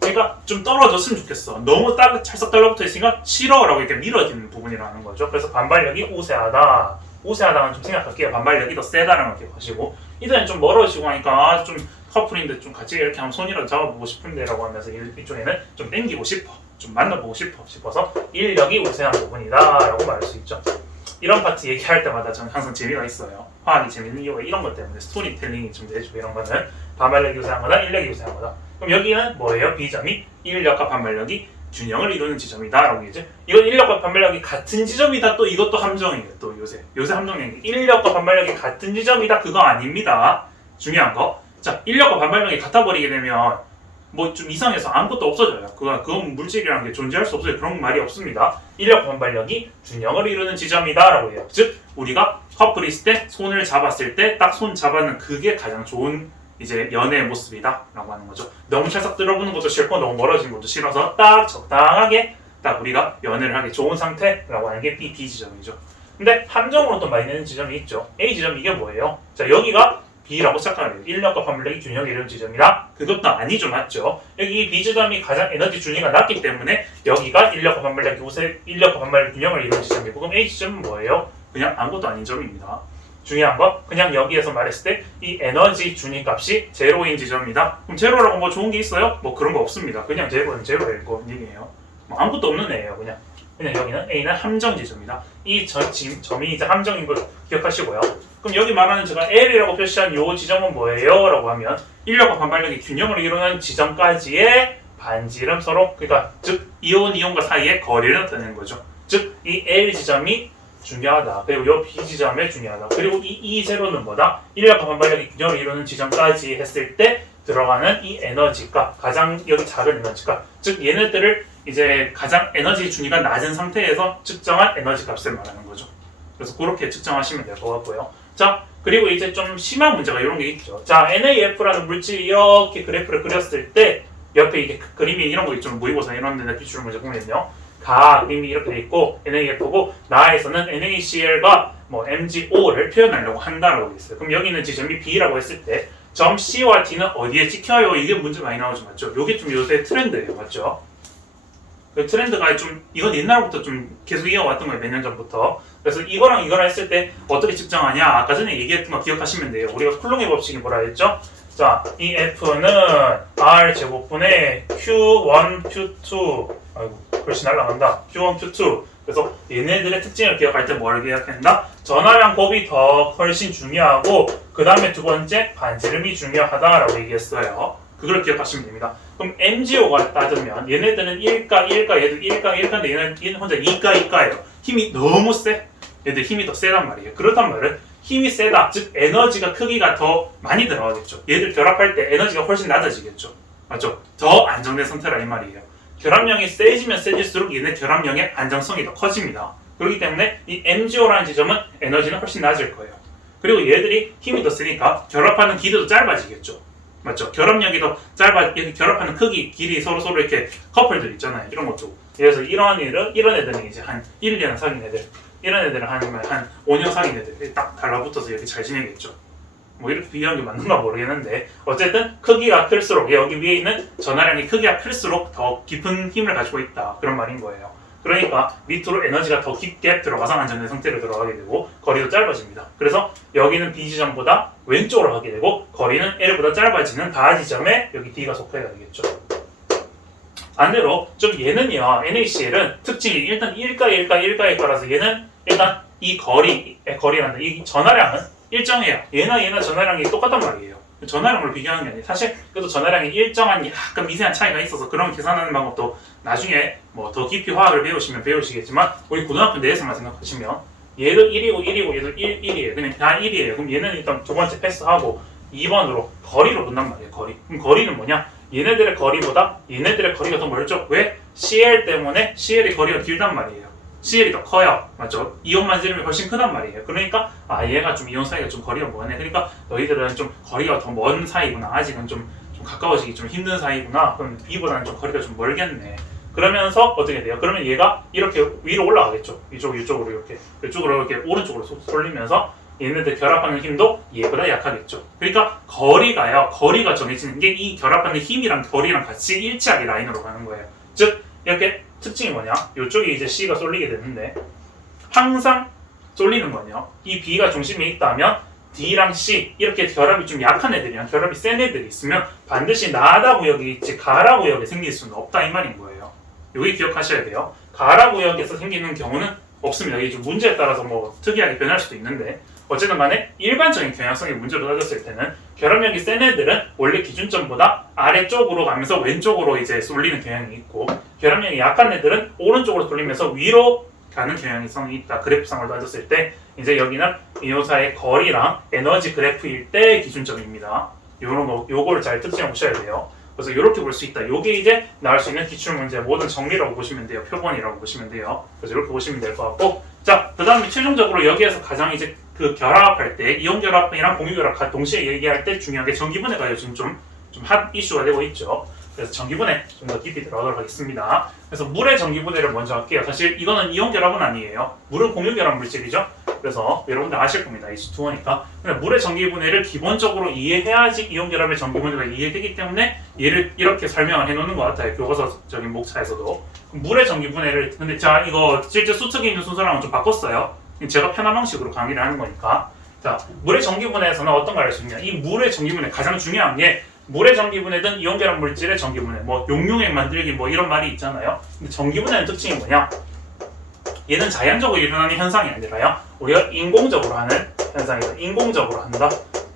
그러니까 좀 떨어졌으면 좋겠어. 너무 찰싹 달라붙어 있으니까 싫어라고 이렇게 밀어지는 부분이라는 거죠. 그래서 반발력이 우세하다. 우세하다는 좀 생각할게요. 반발력이 더 세다라는 걸 기억하시고 이전엔 좀 멀어지고 하니까 좀 커플인데 좀 같이 이렇게 한번 손이라도 잡아보고 싶은데라고 하면서 이쪽에는 좀 땡기고 싶어. 좀 만나보고 싶어서 인력이 우세한 부분이다라고 말할 수 있죠. 이런 파트 얘기할 때마다 저는 항상 재미가 있어요. 화학이 재밌는 이유가 이런 것 때문에 스토리텔링이 좀 되죠. 이런 거는 반발력이 우세한 거다, 인력이 우세한 거다. 그럼 여기는 뭐예요? B점이 인력과 반발력이 균형을 이루는 지점이다 라고 얘기죠. 이건 인력과 반발력이 같은 지점이다. 또 이것도 함정이에요. 또 요새 함정이 인력과 반발력이 같은 지점이다. 그거 아닙니다. 중요한 거. 자, 인력과 반발력이 같아 버리게 되면 뭐 좀 이상해서 아무것도 없어져요. 그건 물질이라는 게 존재할 수 없어요. 그런 말이 없습니다. 인력 반발력이 균형을 이루는 지점이다 라고 해요. 즉 우리가 커플이 있을 때 손을 잡았을 때 딱 손 잡아는 그게 가장 좋은 이제 연애의 모습이다 라고 하는 거죠. 너무 찰싹 들어보는 것도 싫고 너무 멀어지는 것도 싫어서 딱 적당하게 딱 우리가 연애를 하기 좋은 상태라고 하는 게 B 지점이죠. 근데 함정으로 또 많이 내는 지점이 있죠. A 지점 이게 뭐예요? 자, 여기가 B라고 시작하는 거예요. 인력과 반발력이 균형이 이루는 지점이다. 그것도 아니죠. 맞죠? 여기 이 B 지점이 가장 에너지 준위가 낮기 때문에 여기가 인력과 반발력 균형을 이루는 지점이고, 그럼 A 지점은 뭐예요? 그냥 아무것도 아닌 점입니다. 중요한 건 그냥 여기에서 말했을 때 이 에너지 준위 값이 제로인 지점이다. 그럼 제로라고 뭐 좋은 게 있어요? 뭐 그런 거 없습니다. 그냥 제로는 제로일 거 얘기예요. 뭐 아무것도 없는 애예요. 그냥 여기는 A는 함정 지점이다. 이 점이 이제 함정인 걸 기억하시고요. 그럼 여기 말하는 제가 L이라고 표시한 이 지점은 뭐예요? 라고 하면 인력과 반발력이 균형을 이루는 지점까지의 반지름 서로, 그러니까 즉 이온과 사이의 거리를 나타내는 거죠. 즉 이 L 지점이 중요하다. 그리고 이 B 지점에 중요하다. 그리고 이 E0는 뭐다? 인력과 반발력이 균형을 이루는 지점까지 했을 때 들어가는 이 에너지값, 가장 여기 작은 에너지값, 즉 얘네들을 이제 가장 에너지 준위가 낮은 상태에서 측정한 에너지 값을 말하는 거죠. 그래서 그렇게 측정하시면 될 것 같고요. 자, 그리고 이제 좀 심한 문제가 이런 게 있죠. 자, NaF라는 물질이 이렇게 그래프를 그렸을 때 옆에 이게 그림이 이런 거 있죠. 모의고사 이런 데나 기출 문제 보면요. 그림이 이렇게 돼 있고 NaF고 나에서는 NaCl과 뭐 MgO를 표현하려고 한다라고 돼 있어요. 그럼 여기는 지점이 B라고 했을 때 점 C와 D는 어디에 찍혀요? 이게 문제 많이 나오죠, 맞죠? 이게 좀 요새 트렌드예요, 맞죠? 그 트렌드가 좀 이건 옛날부터 좀 계속 이어왔던 거예요, 몇 년 전부터. 그래서 이거랑 했을 때 어떻게 측정하냐? 아까 전에 얘기했던 거 기억하시면 돼요. 우리가 쿨롱의 법칙이 뭐라 했죠? 자, 이 F는 R 제곱분의 Q1, Q2 아이고 글씨 날라간다. Q1, Q2 그래서 얘네들의 특징을 기억할 때 뭐를 기억한다? 전하량 곱이 더 훨씬 중요하고 그 다음에 두 번째 반지름이 중요하다라고 얘기했어요. 그걸 기억하시면 됩니다. 그럼 MgO가 따지면 얘네들은 1가 1가 얘도 1가 1가인데 얘는 혼자 2가 2가예요. 힘이 너무 세. 얘들 힘이 더 세단 말이에요. 그렇단 말은 힘이 세다. 즉 에너지가 크기가 더 많이 들어가겠죠. 얘들 결합할 때 에너지가 훨씬 낮아지겠죠. 맞죠? 더 안정된 상태라 이 말이에요. 결합량이 세지면 세질수록 얘네 결합량의 안정성이 더 커집니다. 그렇기 때문에 이 MgO라는 지점은 에너지는 훨씬 낮을 거예요. 그리고 얘들이 힘이 더 세니까 결합하는 길이도 짧아지겠죠. 맞죠? 결합력이 더 여기 결합하는 크기, 길이 서로 이렇게 커플들 있잖아요. 이런 것도. 그래서 이런 애들은 이제 한 1년 사귄 애들, 이런 애들은 한 5년 사귄 애들 딱 달라붙어서 이렇게 잘 지내겠죠. 뭐 이렇게 비교하는 게 맞는가 모르겠는데 어쨌든 크기가 클수록 여기 위에 있는 전하량이 크기가 클수록 더 깊은 힘을 가지고 있다. 그런 말인 거예요. 그러니까 밑으로 에너지가 더 깊게 들어가서 안정된 상태로 들어가게 되고 거리도 짧아집니다. 그래서 여기는 B 지점보다 왼쪽으로 가게 되고 거리는 L보다 짧아지는 다 지점에 여기 D가 속해야 되겠죠. 반대로 좀 얘는요, NaCl은 특징이 일단 1가 거라서 얘는 일단 이 거리라는 이 전하량은 일정해요. 얘나 전하량이 똑같단 말이에요. 전하량으로 비교하는 게 아니에요. 사실 그래도 전하량이 일정한 약간 미세한 차이가 있어서 그런 계산하는 방법도 나중에 뭐 더 깊이 화학을 배우시면 배우시겠지만 우리 고등학교 내에서만 생각하시면 얘도 1이고 얘도 1이에요. 그냥 다 1이에요. 그럼 얘는 일단 두 번째 패스하고 2번으로 거리로 본단 말이에요. 거리. 그럼 거리는 뭐냐? 얘네들의 거리보다 얘네들의 거리가 더 멀죠? 왜? CL 때문에 CL의 거리가 길단 말이에요. CL이 더 커요. 맞죠? 이온만 지름이 훨씬 크단 말이에요. 그러니까 얘가 좀 이온 사이가 좀 거리가 머네. 그러니까 너희들은 좀 거리가 더 먼 사이구나. 아직은 좀 가까워지기 좀 힘든 사이구나. 그럼 B보다는 좀 거리가 좀 멀겠네. 그러면서 어떻게 돼요? 그러면 얘가 이렇게 위로 올라가겠죠. 이쪽으로 이렇게 오른쪽으로 쏠리면서 얘네들 결합하는 힘도 얘보다 약하겠죠. 그러니까 거리가 정해지는 게 이 결합하는 힘이랑 거리랑 같이 일치하게 라인으로 가는 거예요. 즉 이렇게 특징이 뭐냐? 이쪽에 이제 C가 쏠리게 되는데 항상 쏠리는 거냐? 이 B가 중심에 있다면 D랑 C 이렇게 결합이 좀 약한 애들이랑 결합이 센 애들이 있으면 반드시 나다 구역이 있지 가라 구역에 생길 수는 없다 이 말인 거예요. 여기 기억하셔야 돼요. 가라 구역에서 생기는 경우는 없습니다. 이게 좀 문제에 따라서 뭐 특이하게 변할 수도 있는데 어쨌든 간에 일반적인 경향성의 문제로 따졌을 때는 결합력이 센 애들은 원래 기준점보다 아래쪽으로 가면서 왼쪽으로 이제 쏠리는 경향이 있고 결합력이 약한 애들은 오른쪽으로 쏠리면서 위로 가는 경향성이 있다. 그래프상으로 따졌을 때 이제 여기는 이온사의 거리랑 에너지 그래프일 때 기준점입니다. 요거를 잘 특징을 보셔야 돼요. 그래서 이렇게 볼 수 있다. 요게 이제 나올 수 있는 기출문제 모든 정리라고 보시면 돼요. 표본이라고 보시면 돼요. 그래서 이렇게 보시면 될 것 같고 자, 그 다음에 최종적으로 여기에서 가장 이제 그 결합할 때 이온 결합이랑 공유 결합 동시에 얘기할 때 중요한 게 전기분해가 요즘 좀 핫 이슈가 되고 있죠. 그래서 전기분해 좀 더 깊이 들어가도록 하겠습니다. 그래서 물의 전기분해를 먼저 할게요. 사실 이거는 이온 결합은 아니에요. 물은 공유 결합 물질이죠. 그래서 여러분들 아실 겁니다. H2O니까. 근데 물의 전기분해를 기본적으로 이해해야지 이온 결합의 전기분해가 이해되기 때문에 얘를 이렇게 설명을 해놓는 것 같아요. 교과서적인 목차에서도. 물의 전기분해를 근데 자 이거 실제 수특이 있는 순서랑은 좀 바꿨어요. 제가 편한 방식으로 강의를 하는 거니까. 자, 물의 전기분해에서는 어떤 걸 할 수 있냐? 이 물의 전기분해 가장 중요한 게 물의 전기분해든 이온 결합 물질의 전기분해, 뭐 용융액 만들기 뭐 이런 말이 있잖아요. 근데 전기분해의 특징이 뭐냐? 얘는 자연적으로 일어나는 현상이 아니라요. 우리가 인공적으로 하는 현상이다. 인공적으로 한다.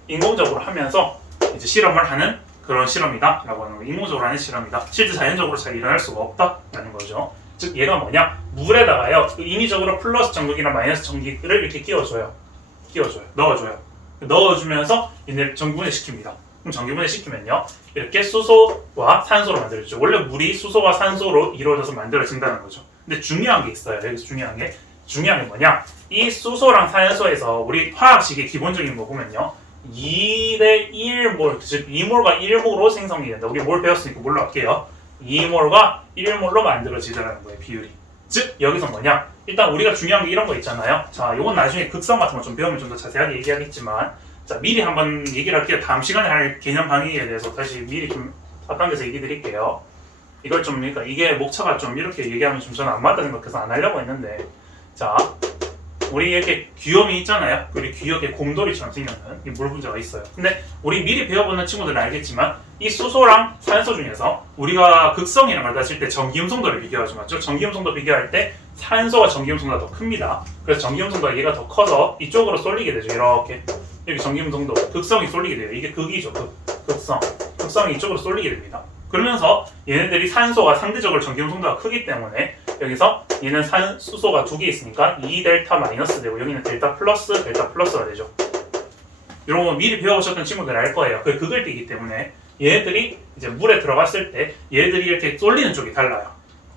인공적으로 하면서 이제 실험을 하는 그런 실험이다라고 하는 거. 인공적으로 하는 실험이다. 실제 자연적으로 잘 일어날 수가 없다라는 거죠. 즉 얘가 뭐냐? 물에다가요. 인위적으로 플러스 전극이나 마이너스 전기를 이렇게 넣어줘요. 넣어주면서 얘네를 전기분해 시킵니다. 그럼 전기분해 시키면요 이렇게 수소와 산소로 만들어지죠. 원래 물이 수소와 산소로 이루어져서 만들어진다는 거죠. 근데 중요한 게 있어요. 여기서 중요한 게 뭐냐? 이 수소랑 산소에서 우리 화학식의 기본적인 거 보면요 2대 1몰, 즉 2몰과 1몰로 생성이 된다. 우리 몰 배웠으니까 몰로 할게요. 2몰과 1몰로 만들어지더라는 거예요. 비율이. 즉 여기서 뭐냐? 일단 우리가 중요한 게 이런 거 있잖아요. 자, 이건 나중에 극성 같은 거 좀 배우면 좀 더 자세하게 얘기하겠지만, 자 미리 한번 얘기를 할게요. 다음 시간에 할 개념 방위에 대해서 다시 미리 좀 앞당겨서 얘기 드릴게요. 이걸 좀 그러니까 이게 목차가 좀 이렇게 얘기하면 좀 저는 안 맞다 생각해서 안 하려고 했는데, 자 우리 이렇게 귀염이 있잖아요. 우리 귀엽게 곰돌이처럼 생겼는 이 물 분자가 있어요. 근데 우리 미리 배워보는 친구들은 알겠지만 이 수소랑 산소 중에서 우리가 극성이라는 걸 따질 때 전기음성도를 비교하죠, 맞죠? 전기음성도 비교할 때 산소가 전기음성도가 더 큽니다. 그래서 전기음성도가 얘가 더 커서 이쪽으로 쏠리게 되죠. 이렇게 여기 전기음성도 극성이 쏠리게 돼요. 이게 극이죠. 극성이 이쪽으로 쏠리게 됩니다. 그러면서 얘네들이 산소가 상대적으로 전기음성도가 크기 때문에 여기서 얘는 수소가 두 개 있으니까 2델타 마이너스 되고 여기는 델타 플러스가 되죠. 이런 거 미리 배워보셨던 친구들 알 거예요. 그게 극을 띠기 때문에 얘네들이 이제 물에 들어갔을 때 얘네들이 이렇게 쏠리는 쪽이 달라요.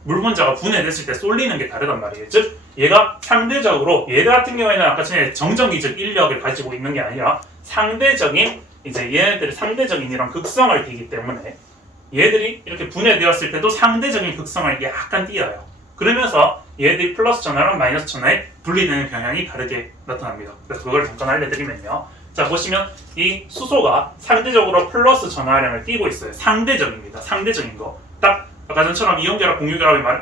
물 분자가 분해됐을 때 쏠리는 게 다르단 말이에요. 즉 얘가 상대적으로 얘들 같은 경우에는 아까 전에 정전기적 인력을 가지고 있는 게 아니라 상대적인 이제 얘네들이 상대적인 이런 극성을 띠기 때문에 얘들이 이렇게 분해되었을 때도 상대적인 극성을 약간 띄어요. 그러면서 얘들이 플러스 전하랑 마이너스 전하에 분리되는 경향이 다르게 나타납니다. 그래서 그걸 잠깐 알려드리면요. 자 보시면 이 수소가 상대적으로 플러스 전하량을 띄고 있어요. 상대적입니다. 상대적인 거. 딱 아까 전처럼 이온결합,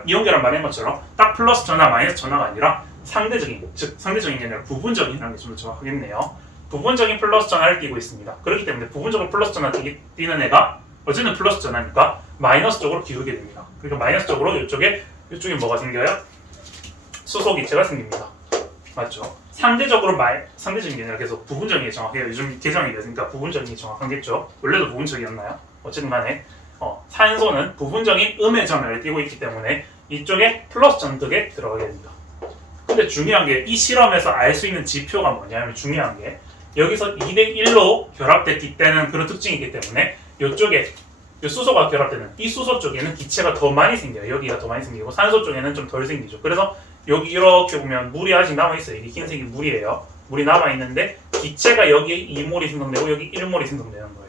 이온결합 말한 것처럼 딱 플러스 전하, 마이너스 전하가 아니라 상대적인, 즉 상대적인 게 아니라 부분적이라는 게 좀 더 정확하겠네요. 부분적인 플러스 전하를 띄고 있습니다. 그렇기 때문에 부분적으로 플러스 전하 띄는 애가 어쨌든 플러스 전하니까 마이너스 쪽으로 기울게 됩니다. 그러니까 마이너스 쪽으로 이쪽에 뭐가 생겨요? 수소 기체가 생깁니다. 맞죠? 상대적인 게 아니라 계속 부분적인 게 정확해요. 요즘 개정이 됐으니까 부분적인 게 정확하겠죠? 원래도 부분적이었나요? 어쨌든 간에 산소는 부분적인 음의 전하를 띄고 있기 때문에 이쪽에 플러스 전극에 들어가게 됩니다. 근데 중요한 게 이 실험에서 알 수 있는 지표가 뭐냐면 중요한 게 여기서 2대1로 결합됐기 때는 그런 특징이 있기 때문에 이쪽에 수소가 결합되는 이 수소 쪽에는 기체가 더 많이 생겨요. 여기가 더 많이 생기고 산소 쪽에는 좀 덜 생기죠. 그래서 여기 이렇게 보면 물이 아직 남아있어요. 이 흰색이 물이에요. 물이 남아있는데 기체가 여기에 2몰이 생성되고 여기 1몰이 생성되는 거예요.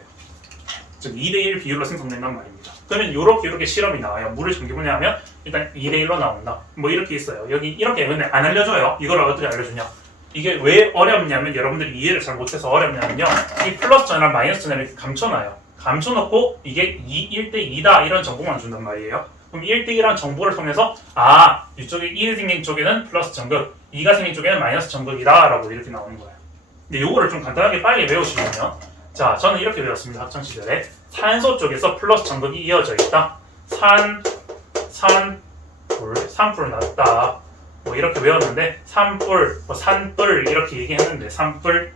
즉 2대1 비율로 생성된단 말입니다. 그러면 이렇게 실험이 나와요. 물을 전기분해하면 일단 2대1로 나온다. 뭐 이렇게 있어요. 여기 이렇게 근데 안 알려줘요. 이걸 어떻게 알려주냐. 이게 왜 어렵냐면 여러분들이 이해를 잘 못해서 어렵냐면요. 이 플러스 전이랑 마이너스 전을 이렇게 감춰놔요. 감춰놓고 이게 1대2다 이런 정보만 준단 말이에요. 그럼 1대2라는 정보를 통해서 이쪽에 1이 생긴 쪽에는 플러스 전극, 2가 생긴 쪽에는 마이너스 전극이다 라고 이렇게 나오는 거예요. 근데 요거를 좀 간단하게 빨리 외우시면요. 자, 저는 이렇게 배웠습니다. 학창시절에. 산소 쪽에서 플러스 전극이 이어져 있다. 산불 났다. 뭐 이렇게 외웠는데 산불, 산불 이렇게 얘기했는데 산불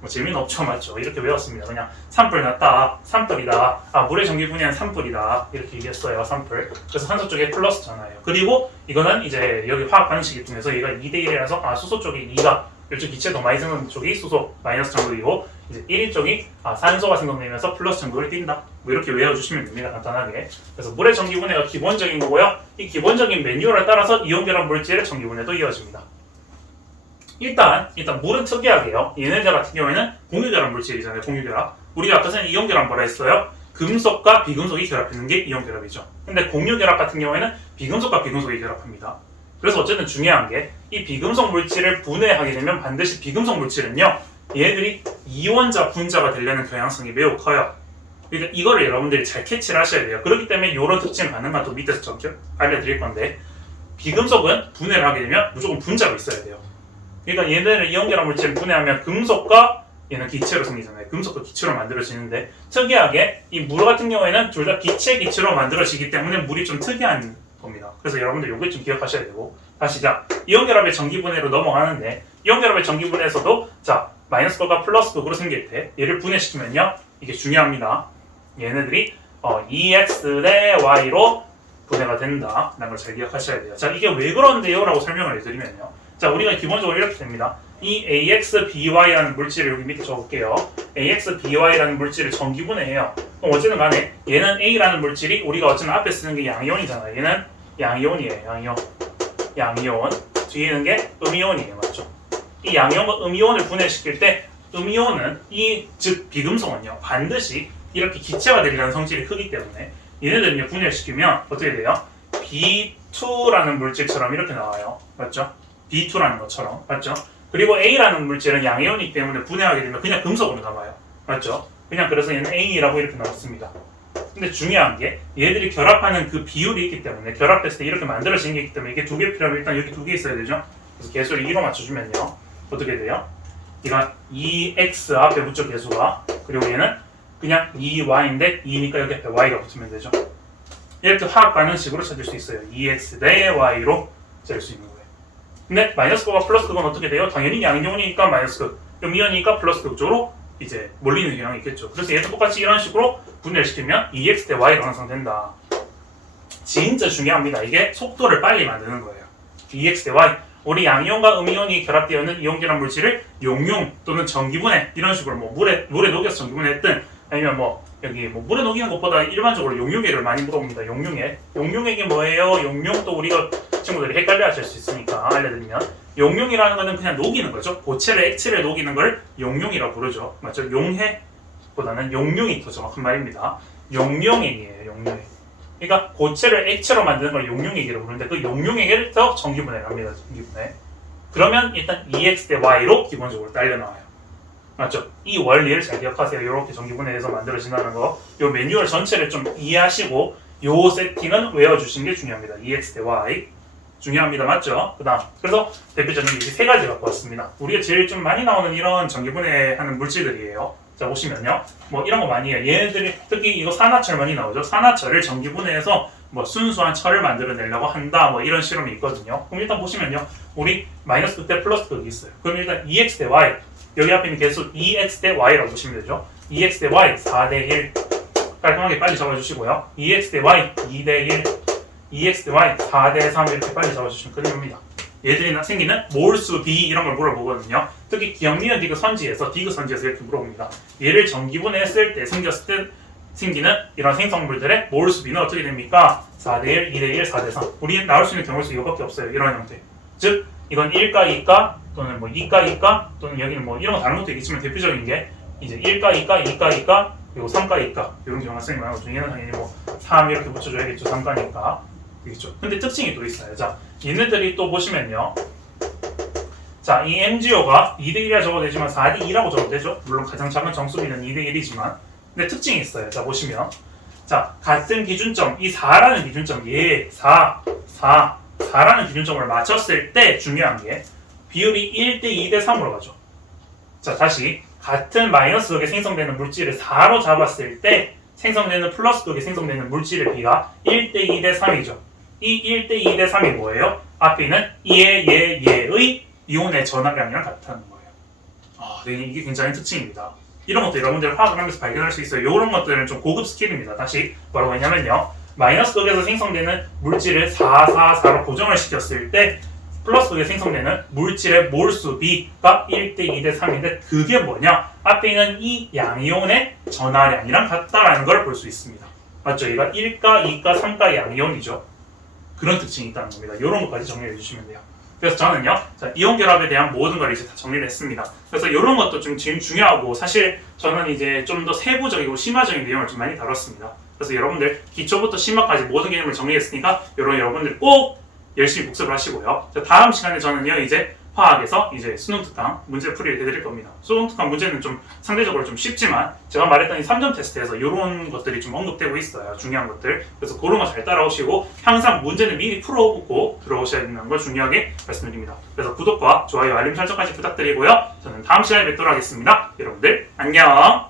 뭐 재미는 없죠, 맞죠? 이렇게 외웠습니다. 그냥 산불 났다, 산불이다, 물의 전기 분해한 산불이다 이렇게 얘기했어요. 산불. 그래서 산소 쪽에 플러스 전하예요. 그리고 이거는 이제 여기 화학 반응식을 통해서 얘가 2대1이라서 수소 쪽이 2가 이쪽 기체 더 많이 생성된 쪽이 수소 마이너스 전극이고 이제 1인 쪽이 산소가 생성되면서 플러스 전극을 띈다. 뭐 이렇게 외워주시면 됩니다. 간단하게. 그래서 물의 전기 분해가 기본적인 거고요. 이 기본적인 매뉴얼에 따라서 이온결합 물질의 전기 분해도 이어집니다. 일단 물은 특이하게요. 얘네들 같은 경우에는 공유결합 물질이잖아요. 공유결합. 우리가 아까 전에 이온결합 뭐라 했어요? 금속과 비금속이 결합하는 게 이온결합이죠. 근데 공유결합 같은 경우에는 비금속과 비금속이 결합합니다. 그래서 어쨌든 중요한 게 이 비금속 물질을 분해하게 되면 반드시 비금속 물질은요. 얘네들이 이원자 분자가 되려는 경향성이 매우 커요. 그러니까 이거를 여러분들이 잘 캐치를 하셔야 돼요. 그렇기 때문에 이런 특징 가능한 또 밑에서 좀 알려드릴 건데 비금속은 분해를 하게 되면 무조건 분자가 있어야 돼요. 그러니까 얘네를 이온결합 물질을 분해하면 금속과 얘는 기체로 생기잖아요. 금속과 기체로 만들어지는데 특이하게 이 물 같은 경우에는 둘 다 기체로 만들어지기 때문에 물이 좀 특이한 겁니다. 그래서 여러분들 요걸 좀 기억하셔야 되고 다시 자 이온결합의 전기분해로 넘어가는데 이온결합의 전기분해에서도 자 마이너스 극과 플러스 극으로 생길 때 얘를 분해시키면요 이게 중요합니다. 얘네들이 EX 대 Y로 분해가 된다 라는 걸 잘 기억하셔야 돼요. 자 이게 왜 그런데요? 라고 설명을 해드리면요. 자 우리가 기본적으로 이렇게 됩니다. 이 AXBY라는 물질을 여기 밑에 적을게요. AXBY라는 물질을 전기분해해요. 그럼 어쨌든 간에 얘는 A라는 물질이 우리가 어쨌든 앞에 쓰는 게 양이온이잖아요. 얘는 양이온이에요. 양이온. 뒤에 있는 게 음이온이에요. 맞죠? 이 양이온과 음이온을 분해시킬 때 음이온은 즉 비금속은요. 반드시 이렇게 기체가 되려는 성질이 크기 때문에 얘네들을 분해시키면 어떻게 돼요? B2라는 물질처럼 이렇게 나와요. 맞죠? B2라는 것처럼. 맞죠? 그리고 A라는 물질은 양이온이기 때문에 분해하게 되면 그냥 금속으로 남아요. 맞죠? 그냥 그래서 얘는 A라고 이렇게 나왔습니다. 근데 중요한 게 얘들이 결합하는 그 비율이 있기 때문에 결합됐을 때 이렇게 만들어지는 게 있기 때문에 이게 두 개 필요하면 일단 여기 두 개 있어야 되죠. 그래서 개수를 2로 맞춰주면요. 어떻게 돼요? 이건 2x 앞에 붙여 개수가 그리고 얘는 그냥 2y인데 2니까 여기 앞에 y가 붙으면 되죠. 이렇게 화학 반응식으로 찾을 수 있어요. 2x 대 y로 짤 수 있는 거예요. 근데 마이너스 극과 플러스 극은 어떻게 돼요? 당연히 양이온이니까 마이너스 극, 음이온이니까 플러스 극 쪽으로 이제 몰리는 경향이 있겠죠. 그래서 얘도 똑같이 이런 식으로 분해를 시키면 2x 대 y로 완성된다. 진짜 중요합니다. 이게 속도를 빨리 만드는 거예요. 2x 대 y. 우리 양이온과 음이온이 결합되어 있는 이온계란 물질을 용융 또는 전기분해 이런 식으로 뭐 물에 녹여서 전기분해했든 아니면 뭐 여기 뭐 물에 녹이는 것보다 일반적으로 용융액을 많이 물어봅니다. 용융액. 용융액이 뭐예요? 용융 또 우리가 친구들이 헷갈려 하실 수 있으니까 알려드리면 용융이라는 거는 그냥 녹이는 거죠. 고체를 액체를 녹이는 걸 용융이라고 부르죠. 맞죠? 용해보다는 용융이 더 정확한 말입니다. 용융액이에요. 용융액. 그러니까 고체를 액체로 만드는 걸 용융액이라고 부르는데 그 용융액을 더 전기분해를 합니다. 전기분해. 그러면 일단 2x 대 y로 기본적으로 딸려 나와요. 맞죠? 이 원리를 잘 기억하세요. 이렇게 전기분해해서 만들어진다는 거. 이 매뉴얼 전체를 좀 이해하시고 요 세팅은 외워주시는 게 중요합니다. 2x 대 y. 중요합니다. 맞죠? 그 다음. 그래서 대표적인 이렇게 세 가지 갖고 왔습니다. 우리가 제일 좀 많이 나오는 이런 전기분해하는 물질들이에요. 자, 보시면요. 뭐 이런 거 많이 해요. 얘네들이 특히 이거 산화철 많이 나오죠. 산화철을 전기분해해서 뭐 순수한 철을 만들어내려고 한다. 뭐 이런 실험이 있거든요. 그럼 일단 보시면요. 우리 마이너스 극 대 플러스 극이 있어요. 그럼 일단 2x 대 y. 여기 앞에 있는 개수 2x 대 y라고 보시면 되죠. 2x 대 y 4대 1. 깔끔하게 빨리 잡아주시고요. 2x 대 y 2대 1. 2x 대 y 4대 3 이렇게 빨리 잡아주시면 끝납니다. 얘들이 생기는 몰수 B 이런 걸 물어보거든요. 특히 기억니은 디귿 선지에서 이렇게 물어봅니다. 얘를 전기분해했을 때 생겼을 때 생기는 이런 생성물들의 몰수 B는 어떻게 됩니까? 4대 1, 2대 1, 4대 3. 우리 나올 수 있는 경우수 이거밖에 없어요. 이런 형태. 즉 이건 1가 2가 또는 뭐 2가 2가 또는 여기는 뭐 이런 거 다른 것도 있겠지만 대표적인 게 이제 1가 2가 2가 2가 그리고 3가 2가 이런 경우가 많이 나오죠. 얘는 당연히 뭐 3 이렇게 붙여줘야겠죠. 3가니까 되겠죠. 근데 특징이 또 있어요. 자, 얘네들이 또 보시면요. 자, 이 MgO가 2대 1이라 적어도 되지만 4대 2라고 적어도 되죠. 물론 가장 작은 정수비는 2대 1이지만 근데 특징이 있어요. 자, 보시면 자, 같은 기준점, 이 4라는 기준점, 4라는 기준점을 맞췄을 때 중요한 게 비율이 1대 2대 3으로 가죠. 자, 다시 같은 마이너스 극에 생성되는 물질을 4로 잡았을 때 생성되는 플러스 극에 생성되는 물질의 비가 1대 2대 3이죠. 이 1대 2대 3이 뭐예요? 앞에 있는 얘의 이온의 전하량이랑 같다는 거예요. 이게 굉장히 특징입니다. 이런 것도 여러분들 화학을 하면서 발견할 수 있어요. 이런 것들은 좀 고급 스킬입니다. 다시 뭐라고 했냐면요. 마이너스 극에서 생성되는 물질을 4로 고정을 시켰을 때 플러스 극에 생성되는 물질의 몰수 B가 1대 2대 3인데 그게 뭐냐? 앞에 있는 이 양이온의 전하량이랑 같다라는 걸 볼 수 있습니다. 맞죠? 얘가 1가, 2가, 3가 양이온이죠. 그런 특징이 있다는 겁니다. 이런 것까지 정리해 주시면 돼요. 그래서 저는요, 자, 이온 결합에 대한 모든 걸 이제 다 정리를 했습니다. 그래서 이런 것도 좀 지금 중요하고 사실 저는 이제 좀 더 세부적이고 심화적인 내용을 좀 많이 다뤘습니다. 그래서 여러분들 기초부터 심화까지 모든 개념을 정리했으니까 여러분들 꼭 열심히 복습을 하시고요. 자, 다음 시간에 저는요 이제 화학에서 이제 수능 특강 문제 풀이를 해드릴 겁니다. 수능 특강 문제는 좀 상대적으로 좀 쉽지만 제가 말했던 이 3점 테스트에서 이런 것들이 좀 언급되고 있어요. 중요한 것들. 그래서 그런 거 잘 따라오시고 항상 문제는 미리 풀어보고 들어오셔야 된다는 걸 중요하게 말씀드립니다. 그래서 구독과 좋아요, 알림 설정까지 부탁드리고요. 저는 다음 시간에 뵙도록 하겠습니다. 여러분들 안녕.